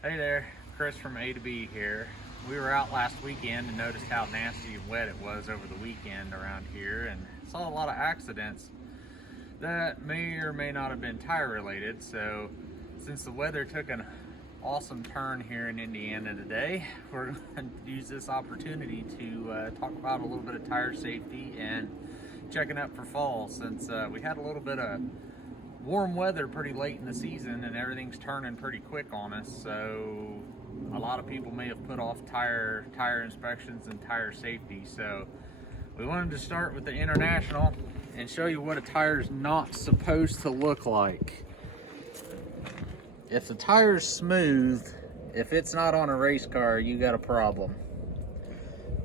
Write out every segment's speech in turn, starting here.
Hey there, Chris from A to B here. We were out last weekend and noticed how nasty and wet it was over the weekend around here and saw a lot of accidents that may or may not have been tire related. So since the weather took an awesome turn here in Indiana today, we're going to use this opportunity to talk about a little bit of tire safety and checking up for fall, since we had a little bit of warm weather pretty late in the season and everything's turning pretty quick on us. So a lot of people may have put off tire inspections and tire safety. So we wanted to start with the International and show you what a tire is not supposed to look like. If the tire's smooth, if it's not on a race car, you got a problem.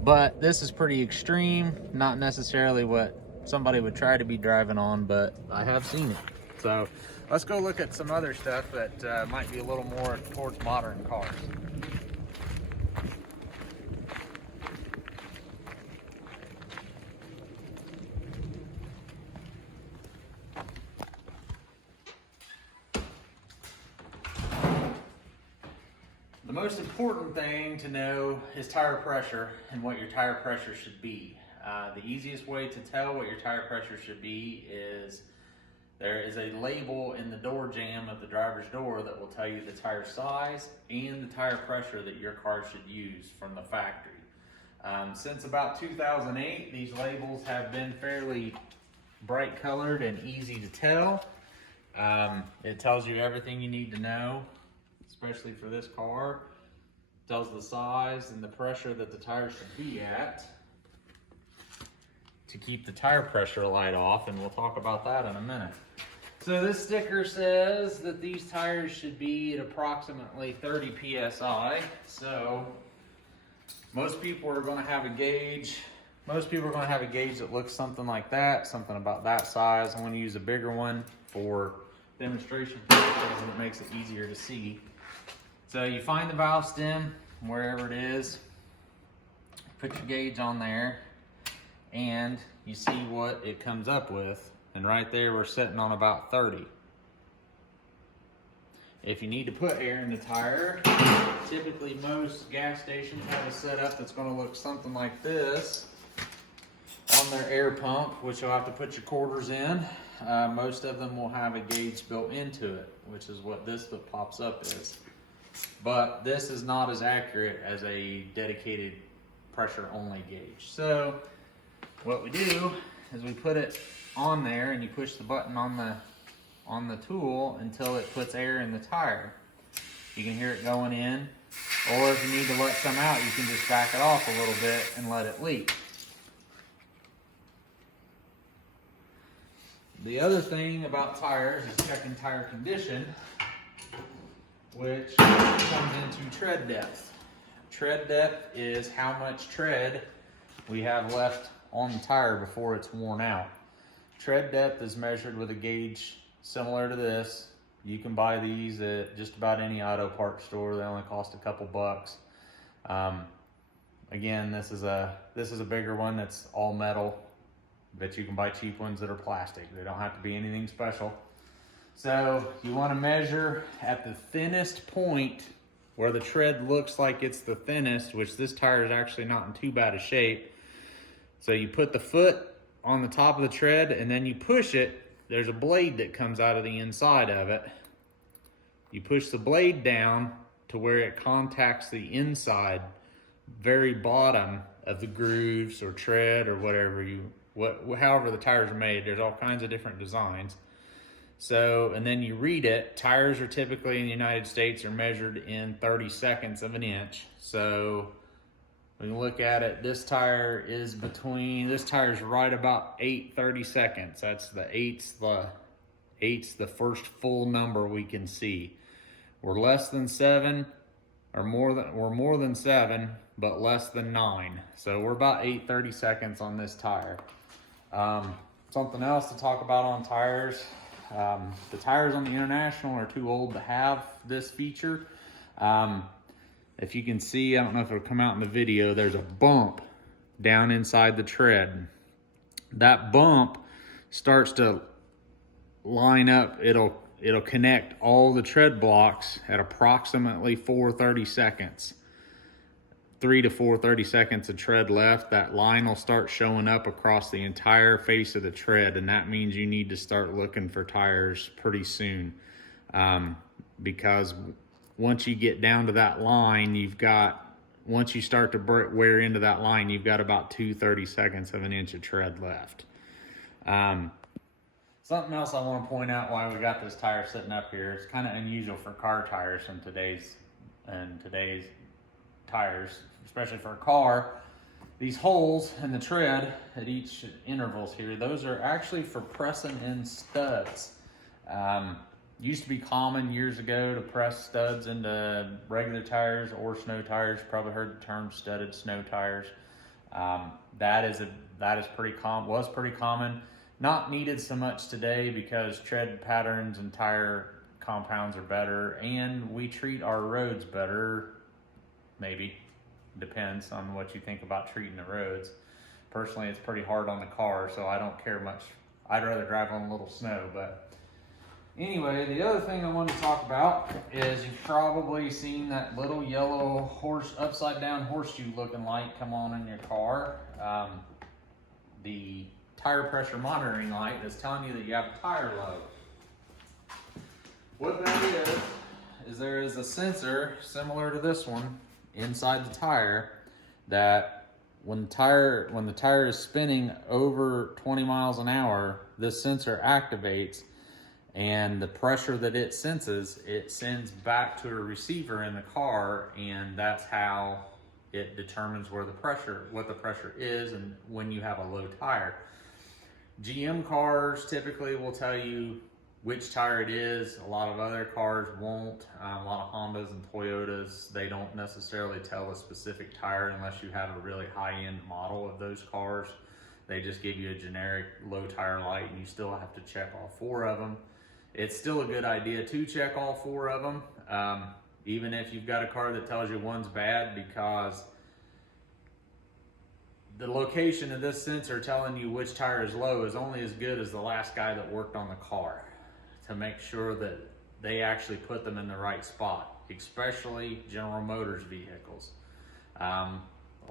But this is pretty extreme, not necessarily what somebody would try to be driving on, but I have seen it. So let's go look at some other stuff that might be a little more towards modern cars. The most important thing to know is tire pressure and what your tire pressure should be. The easiest way to tell what your tire pressure should be is there is a label in the door jamb of the driver's door that will tell you the tire size and the tire pressure that your car should use from the factory. Since about 2008, these labels have been fairly bright colored and easy to tell. It tells you everything you need to know, especially for this car. It tells the size and the pressure that the tire should be at to keep the tire pressure light off, and we'll talk about that in a minute. So this sticker says that these tires should be at approximately 30 psi. So most people are going to have a gauge. Most people are going to have a gauge that looks something like that, something about that size. I'm going to use a bigger one for demonstration purposes, and it makes it easier to see. So you find the valve stem wherever it is, put your gauge on there, and you see what it comes up with. And right there, we're sitting on about 30. If you need to put air in the tire, typically most gas stations have a setup that's going to look something like this on their air pump, which you'll have to put your quarters in. Most of them will have a gauge built into it, which is what this that pops up is. But this is not as accurate as a dedicated pressure only gauge. So what we do is we put it on there, and you push the button on the tool until it puts air in the tire. You can hear it going in, or if you need to let some out, you can just back it off a little bit and let it leak. The other thing about tires is checking tire condition, which comes into tread depth. Tread depth is how much tread we have left on the tire before it's worn out. Tread depth is measured with a gauge similar to this. You can buy these at just about any auto parts store. They only cost a couple bucks. Again, this is a bigger one that's all metal, but you can buy cheap ones that are plastic. They don't have to be anything special. So you want to measure at the thinnest point where the tread looks like it's the thinnest, which this tire is actually not in too bad a shape. So you put the foot on the top of the tread and then you push it. There's a blade that comes out of the inside of it. You push the blade down to where it contacts the inside, very bottom of the grooves or tread or however the tires are made. There's all kinds of different designs. So, and then you read it. Tires are typically in the United States are measured in 30 seconds of an inch. So we can look at it. This tire is right about 8 30-seconds. That's the eight's the first full number we can see. We're less than 7, or more than 7, but less than 9. So we're about 8 30-seconds on this tire. Something else to talk about on tires. The tires on the International are too old to have this feature. If you can see, I don't know if it'll come out in the video, there's a bump down inside the tread. That bump starts to line up. it'll connect all the tread blocks at approximately 4:30 seconds. 3 to 4:30 seconds of tread left, that line will start showing up across the entire face of the tread, and that means you need to start looking for tires pretty soon. Because once you get down to that line, once you start to wear into that line, you've got about 2/30 seconds of an inch of tread left. Something else I want to point out why we got this tire sitting up here. It's kind of unusual for car tires in today's tires, especially for a car. These holes in the tread at each intervals here, those are actually for pressing in studs. Used to be common years ago to press studs into regular tires or snow tires. Probably heard the term studded snow tires. That is pretty common. Was pretty common. Not needed so much today because tread patterns and tire compounds are better, and we treat our roads better. Maybe depends on what you think about treating the roads. Personally, it's pretty hard on the car, so I don't care much. I'd rather drive on a little snow, but. Anyway, the other thing I wanted to talk about is you've probably seen that little yellow upside down horseshoe looking light come on in your car. The tire pressure monitoring light is telling you that you have a tire low. What that is there is a sensor similar to this one inside the tire that when the tire is spinning over 20 miles an hour, this sensor activates. And the pressure that it senses, it sends back to a receiver in the car, and that's how it determines what the pressure is and when you have a low tire. GM cars typically will tell you which tire it is. A lot of other cars won't. A lot of Hondas and Toyotas, they don't necessarily tell a specific tire unless you have a really high-end model of those cars. They just give you a generic low tire light, and you still have to check all 4 of them. It's still a good idea to check all 4 of them, even if you've got a car that tells you one's bad, because the location of this sensor telling you which tire is low is only as good as the last guy that worked on the car to make sure that they actually put them in the right spot, especially General Motors vehicles. A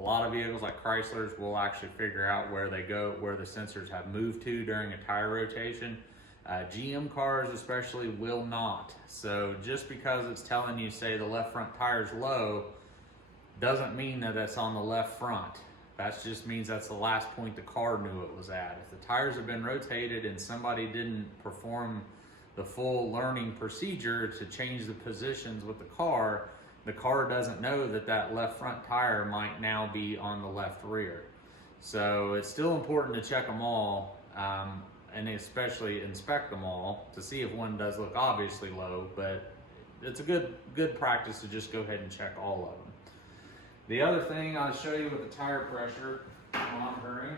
lot of vehicles like Chryslers will actually figure out where they go, where the sensors have moved to during a tire rotation. GM cars especially will not. So just because it's telling you, say, the left front tire is low, doesn't mean that it's on the left front. That just means that's the last point the car knew it was at. If the tires have been rotated and somebody didn't perform the full learning procedure to change the positions with the car doesn't know that that left front tire might now be on the left rear. So it's still important to check them all. And especially inspect them all to see if one does look obviously low, but it's a good practice to just go ahead and check all of them. The other thing I'll show you with the tire pressure monitoring.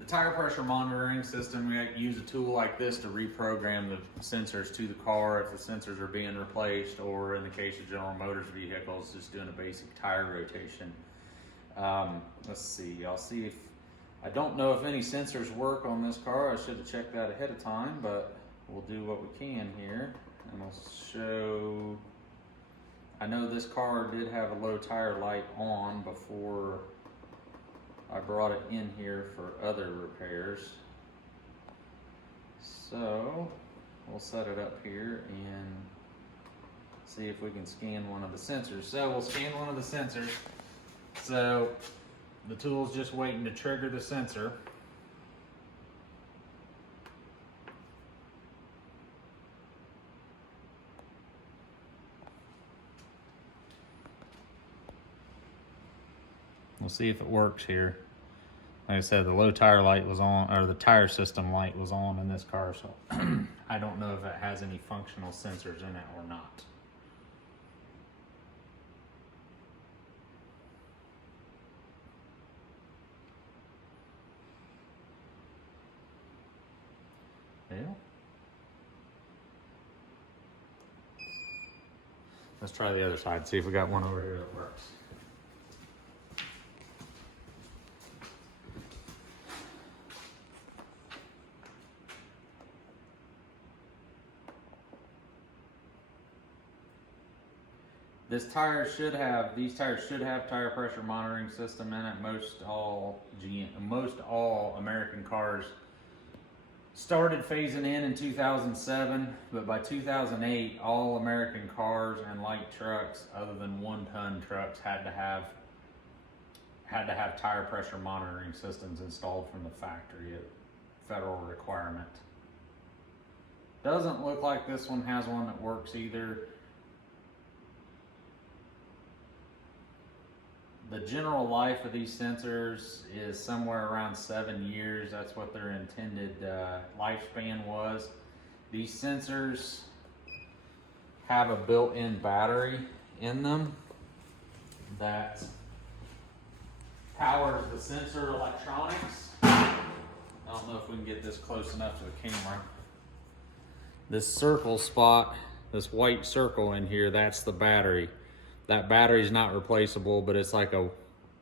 The tire pressure monitoring system, we use a tool like this to reprogram the sensors to the car if the sensors are being replaced, or in the case of General Motors vehicles, just doing a basic tire rotation. Let's see, I'll see if, I don't know if any sensors work on this car. I should have checked that ahead of time, but we'll do what we can here. And I'll show, I know this car did have a low tire light on before I brought it in here for other repairs. So we'll set it up here and see if we can scan one of the sensors. So we'll scan one of the sensors. So the tool's just waiting to trigger the sensor. We'll see if it works here. Like I said, the low tire light was on, or the tire system light was on in this car, so I don't know if it has any functional sensors in it or not. Well, Let's try the other side, see if we got one over here that works. These tires should have tire pressure monitoring system in it. Most all American cars started phasing in 2007, but by 2008, all American cars and light trucks, other than 1-ton trucks, had to have tire pressure monitoring systems installed from the factory. A federal requirement. Doesn't look like this one has one that works either. The general life of these sensors is somewhere around 7 years. That's what their intended lifespan was. These sensors have a built-in battery in them that powers the sensor electronics. I don't know if we can get this close enough to the camera. This circle spot, this white circle in here, that's the battery. That battery is not replaceable, but it's like a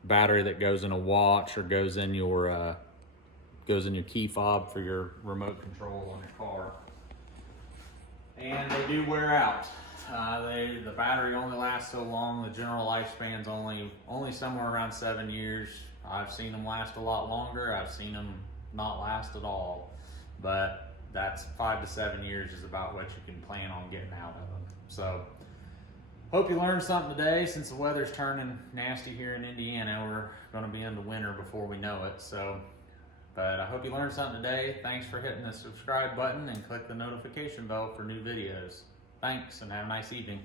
battery that goes in a watch or goes in your key fob for your remote control on your car. And they do wear out. The battery only lasts so long. The general lifespan's only somewhere around 7 years. I've seen them last a lot longer. I've seen them not last at all. But that's 5 to 7 years is about what you can plan on getting out of them. So. Hope you learned something today. Since the weather's turning nasty here in Indiana, we're going to be into winter before we know it. But I hope you learned something today. Thanks for hitting the subscribe button and click the notification bell for new videos. Thanks, and have a nice evening.